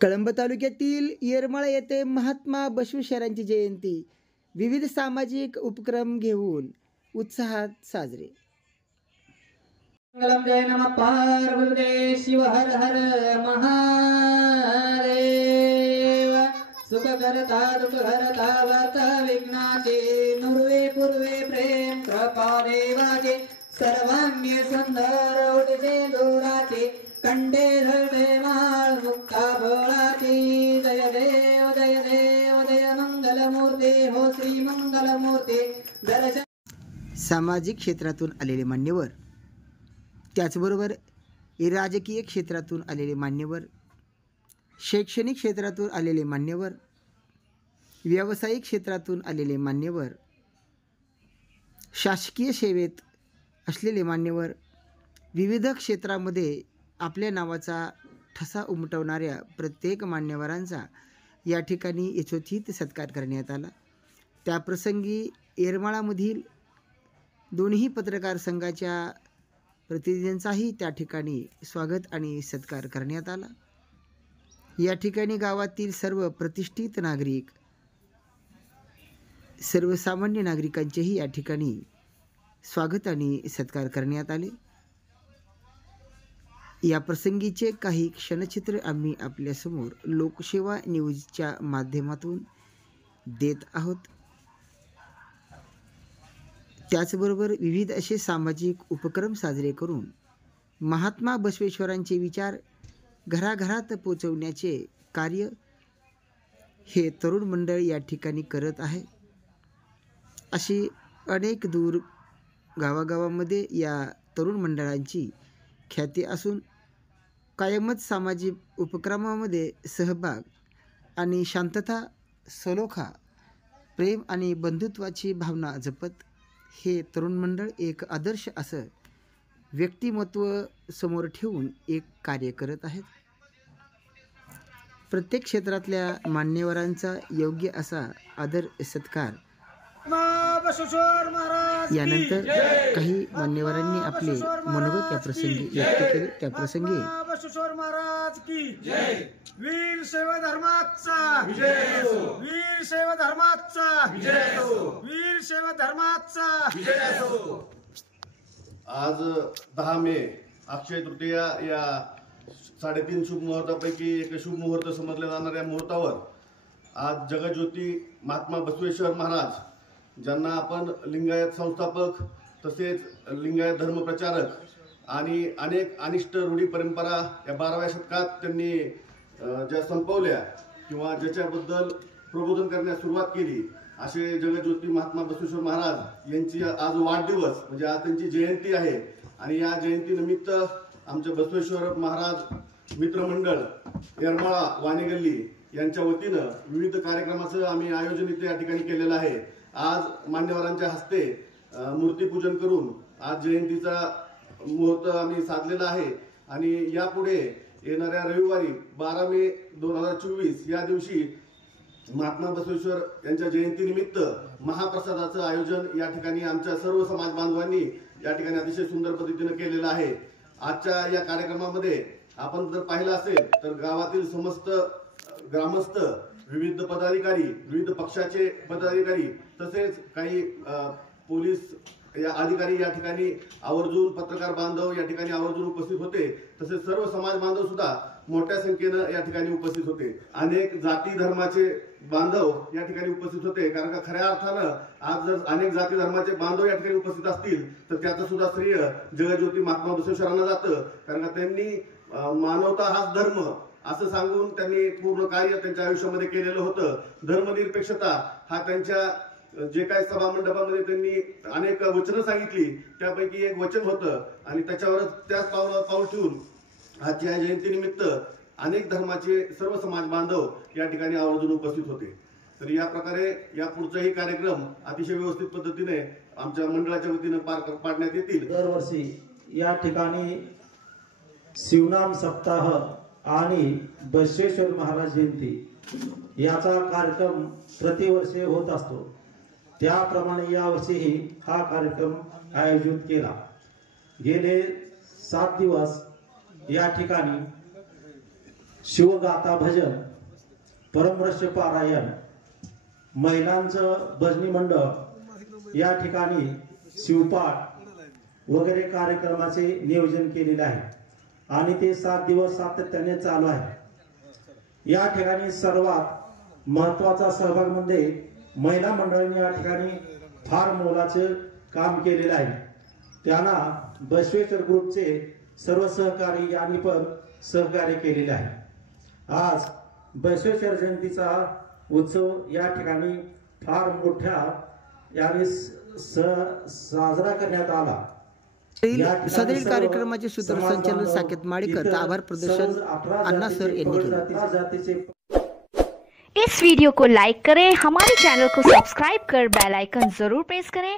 कळंब तालुक्यातील येरमाळा येथे महात्मा बसवेश्वरांची जयंती विविध सामाजिक उपक्रम घेऊन उत्साहात साजरे। मंगलम जय नमः पार्वती शिव हर हर महादेव। सुख करता दुख हरता वार्ता विघ्नाचे नुर्वे पूर्वे प्रेम कृपा देवाचे सर्वांगी सुंदर उडते दोराचे कंडे धरणे माळ मुक्ता बोळाची जय देव जय देव जय मंगलमूर्ती हो श्री मंगलमूर्ती दर्शन। सामाजिक क्षेत्रातून आलेले मान्यवर, त्याचबरोबर राजकीय क्षेत्रातून आलेले मान्यवर, शैक्षणिक क्षेत्रातून आलेले मान्यवर, व्यावसायिक क्षेत्रातून आलेले मान्यवर, शासकीय सेवेत असलेले मान्यवर, विविध क्षेत्रामध्ये आपल्या नावाचा ठसा उमटवणाऱ्या प्रत्येक मान्यवरांचा या ठिकाणी यथोचित सत्कार करण्यात आला। त्याप्रसंगी येरमाळामधील दोन्ही पत्रकार संघाच्या प्रतिनिधींचाही त्या ठिकाणी स्वागत आणि सत्कार करण्यात आला। या ठिकाणी गावातील सर्व प्रतिष्ठित नागरिक, सर्वसामान्य नागरिकांचेही या ठिकाणी स्वागत आणि सत्कार करण्यात आले। या प्रसंगीचे काही क्षणचित्र आम्ही आपल्यासमोर लोकसेवा न्यूजच्या माध्यमातून देत आहोत। त्याचबरोबर विविध असे सामाजिक उपक्रम साजरे करून महात्मा बसवेश्वरांचे विचार घराघरात पोचवण्याचे कार्य हे तरुण मंडळ या ठिकाणी करत आहे। अशी अनेक दूर गावागावामध्ये या तरुण मंडळांची ख्याती असून कायमच सामाजिक उपक्रमामध्ये सहभाग आणि शांतता, सलोखा, प्रेम आणि बंधुत्वाची भावना जपत हे तरुण मंडळ एक आदर्श असं व्यक्तिमत्व समोर ठेवून एक कार्य करत आहेत। प्रत्येक क्षेत्रातल्या मान्यवरांचा योग्य असा आदर सत्कार यानंतर काही मान्यवरांनी आपले मनोगत या प्रसंगी व्यक्त केले। त्या प्रसंगी बसवेश्वर महाराज की जय। वीर सेवा धर्माचा विजय असो, वीर सेवा धर्माचा विजय असो, वीर सेवा धर्माचा विजय असो। आज 10 मे अक्षय तृतीया या 3.5 शुभ मुहूर्तापैकी एक शुभ मुहूर्त समजल्या जाणाऱ्या मुहूर्तावर आज जगज्योती महात्मा बसवेश्वर महाराज, ज्यांना आपण लिंगायत संस्थापक तसेच लिंगायत धर्मप्रचारक आणि अनेक अनिष्ट रूढी परंपरा या 12व्या शतकात त्यांनी ज्या संपवल्या किंवा ज्याच्याबद्दल प्रबोधन करण्यास सुरुवात केली, असे जगज्योती महात्मा बसवेश्वर महाराज यांची आज वाढदिवस म्हणजे आज त्यांची जयंती आहे। आणि या जयंतीनिमित्त आमचे बसवेश्वर महाराज मित्रमंडळ येरमाळा वाणीगल्ली यांच्या वतीनं विविध कार्यक्रमाचं आम्ही आयोजन इथे या ठिकाणी केलेलं आहे। आज मान्यवरांच्या हस्ते मूर्तीपूजन करून आज जयंतीचा मुहूर्त आम्ही साधलेला आहे। आणि यापुढे येणाऱ्या रविवारी 12 मे 2024 या दिवशी महात्मा बसवेश्वर यांच्या जयंतीनिमित्त महाप्रसादाचं आयोजन या ठिकाणी आमच्या सर्व समाज बांधवांनी या ठिकाणी अतिशय सुंदर पद्धतीने केलेलं आहे। आजच्या या कार्यक्रमामध्ये आपण जर पाहिलं असेल तर गावातील समस्त ग्रामस्थ, विविध पदाधिकारी, विविध पक्षाचे पदाधिकारी तसेच काही पोलीस या अधिकारी या ठिकाणी आवर्जून, पत्रकार बांधव या ठिकाणी आवर्जून उपस्थित होते। तसेच सर्व समाज बांधव सुद्धा मोठ्या संख्येनं या ठिकाणी उपस्थित होते। अनेक जाती धर्माचे बांधव या ठिकाणी उपस्थित होते, कारण का खऱ्या अर्थानं आज जर अनेक जाती धर्माचे बांधव या ठिकाणी उपस्थित असतील तर त्याचं सुद्धा श्रेय जगज्योती महात्मा बसवेश्वरांना जातं, कारण का त्यांनी मानवता हाच धर्म असं सांगून त्यांनी पूर्ण कार्य त्यांच्या आयुष्यामध्ये केलेलं होतं। धर्मनिरपेक्षता हा त्यांच्या जे काही सभा मंडपामध्ये त्यांनी अनेक वचनं सांगितली त्यापैकी एक वचन होतं आणि त्याच्यावरच त्याच पाऊल ठेवून आजच्या जयंतीनिमित्त अनेक धर्माचे सर्व समाज बांधव या ठिकाणी आवर्जून उपस्थित होते। तर या प्रकारे या पुढचाही कार्यक्रम अतिशय व्यवस्थित पद्धतीने आमच्या मंडळाच्या वतीने पार पाडण्यात येतील। दरवर्षी या ठिकाणी शिवनाम सप्ताह आणि बसवेश्वर महाराज जयंती याचा कार्यक्रम प्रतिवर्षी होत असतो। त्याप्रमाणे यावर्षीही हा कार्यक्रम आयोजित केला। गेले 7 दिवस या ठिकाणी शिवगाथा भजन, परमरहस्य पारायण, महिलांचं भजनी मंडळ, या ठिकाणी शिवपाठ वगैरे कार्यक्रमाचे नियोजन केलेले आहे आणि ते 7 दिवस सातत्याने चालू आहे। या ठिकाणी सर्वात महत्वाचा सहभाग म्हणजे महिला मंडळाने या ठिकाणी फार मोलाचे काम केलेले आहे। त्यांना बसवेश्वर ग्रुपचे सर्व सहकारी यांनी पण सहकार्य केलेले आहे। आज बसवेश्वर जयंतीचा उत्सव या ठिकाणी फार मोठ्या याने साजरा करण्यात आला। सदरील कार्यक्रमाचे सूत्रसंचालन साकेत माळीकर, आभार प्रदर्शन अण्णा सर यांनी केले। इस वीडियो को लाइक करें, हमारे चैनल को सब्सक्राइब कर बेल आइकन जरूर प्रेस करें